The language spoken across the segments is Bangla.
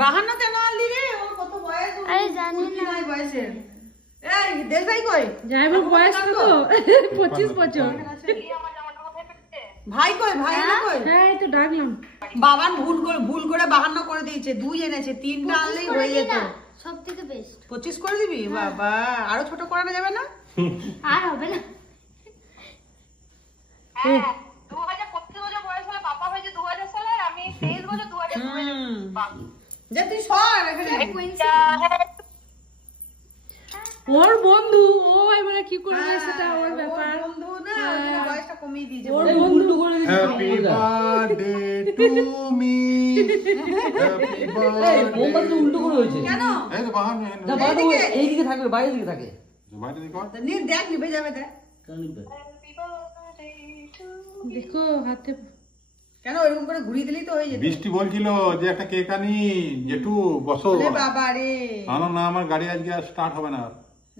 বাহান্ন কেন আনলি রে? ওর কত বয়স? আরে জানি না বয়সের। এই দেশ ভাই কই? যাইবার বয়স কত? 25 বছর। ভাই কই? ভাই কই? হ্যাঁ এই তো ডাকলাম। বাবান ভুল করে 52 করে দিয়েছে, 2 এনেছে, 3টা আনলেই হয়ে যেত। সবথেকে বেস্ট 25 করে দিবি? বাবা, আরো ছোট করানো যাবে না? আর হবে না। হ্যাঁ 2025 বছর বয়স হলে বাবা হয়েছে 2000 সালে, আর আমি 23 বছর 2002 যে তুই সর এখানে। ওর বন্ধু, ও এবারে কি করবে সেটা ওর ব্যাপার। বন্ধু না, বয়সটা কমিয়ে দিয়েছে। ওর বন্ধু করে দিয়েছে। Happy birthday to me, happy birthday. মোমবাতি উল্টো করে হয়েছে। কেন? এই তো বাহান্ন না বাইরে এইদিকে থাকবে, বাইরের দিকে থাকে। বাইরে দিকে কর। নি দেখ নিভে যাবে দেখ। কেন নিবে? দেখো হাতে কেন এরকম করে ঘুরিয়ে দিলেই তো হয়ে যেত। বৃষ্টি বলছিল যে একটা কেক আনি, জেঠু বসো। ওরে বাবা রে, না আমার গাড়ি আজকে আর স্টার্ট হবে না।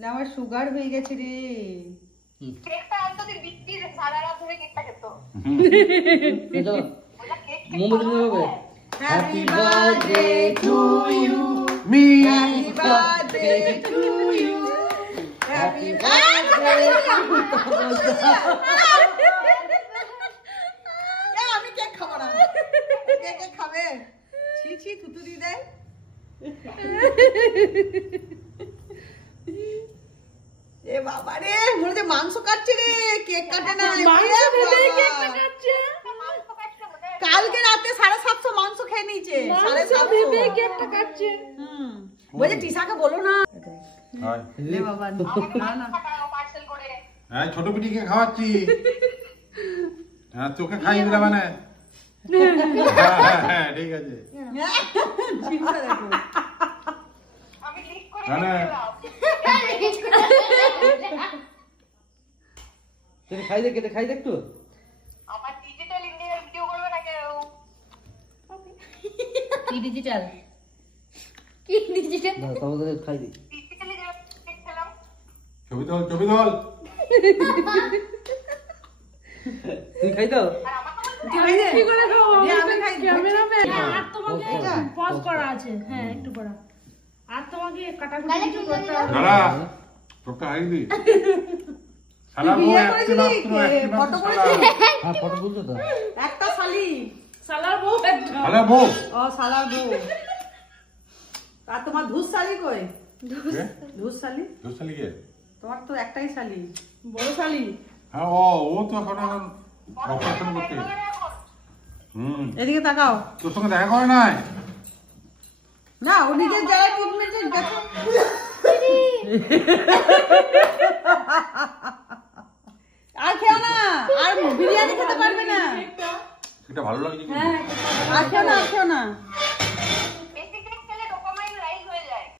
না আমার সুগার হয়ে গেছে রে। কেকটা আনতো তুই বিক্রি সারা রাত ধরে কেকটা খেত। এটা ওটা কেক মোমবাতি হবে। হ্যাপি বার্থডে টু ইউ, মি happy birthday to you, happy birthday. আমি কেক খাবো না। কেক খাবে? ছি ছি, থুতু দিয়ে দেয়। এ বাবা রে, মনে হচ্ছে মাংস কাটছে রে, কেক কাটে না। কালকে রাতে 750 মাংস খেয়ে নিয়েছে। 750 কেকটা কাটছে। বলছে টিসাকে বলো না। হাই এ বাবা না না, পার্সেল করে হ্যাঁ, ছোট পিটিকে খাওয়াচ্ছি। হ্যাঁ, তোকে খাইয়ে দিলাম মানে। হ্যাঁ ঠিক আছে। চিন্তা দেখো। আমি লিস্ট করে না, না। দিলাম। তুই খাই দে, কেটে খাই দে একটু। আমার ডিজিটাল ইন্ডিয়ার ভিডিও করবে না কেউ? কি ডিজিটাল? কি ডিজিটাল? না তাহলে খাই দে। ডিজিটালি যে কেক খেলাম। ছবি তোল, ছবি তোল। তুই খাই দাও। আর আমার তো কি হয়েছে? কি করে খাবো? দিয়ে আমি খাই। ক্যামেরাম্যান আর তোমাকে এটা? পজ করা আছে। হ্যাঁ একটু করা। আর তোমাকে কাটাকুটি তাহলে কিছু তুমি করতে দাও। হবে। দাঁড়া, তোকে হারিয়ে দি। শালা বউ বিয়ে একটি করেছিলি? মাত্র, একটি মাত্র ফটো শালা। করেছিলি? হ্যাঁ ফটো তুলছো তো। একটা শালি। শালার বউ একটা। শালা বউ। ও শালার বউ। আর তোমার ধুস শালি কই? কে? ধুস শালি? তোর শালি কে? তোমার তো একটাই শালি। বড় শালি। হ্যাঁ, ও তো এখন অপারেশন করতে গেছে। এদিকে তাকাও। তোর সঙ্গে দেখা করে নাই? না, ও নিজের জায়গায় ট্রিটমেন্টে দেখো। আর খেও না, আর বিরিয়ানি খেতে পারবে না। এটা ভালো লাগছে কিন্তু। আর খেও না, আর খেও না।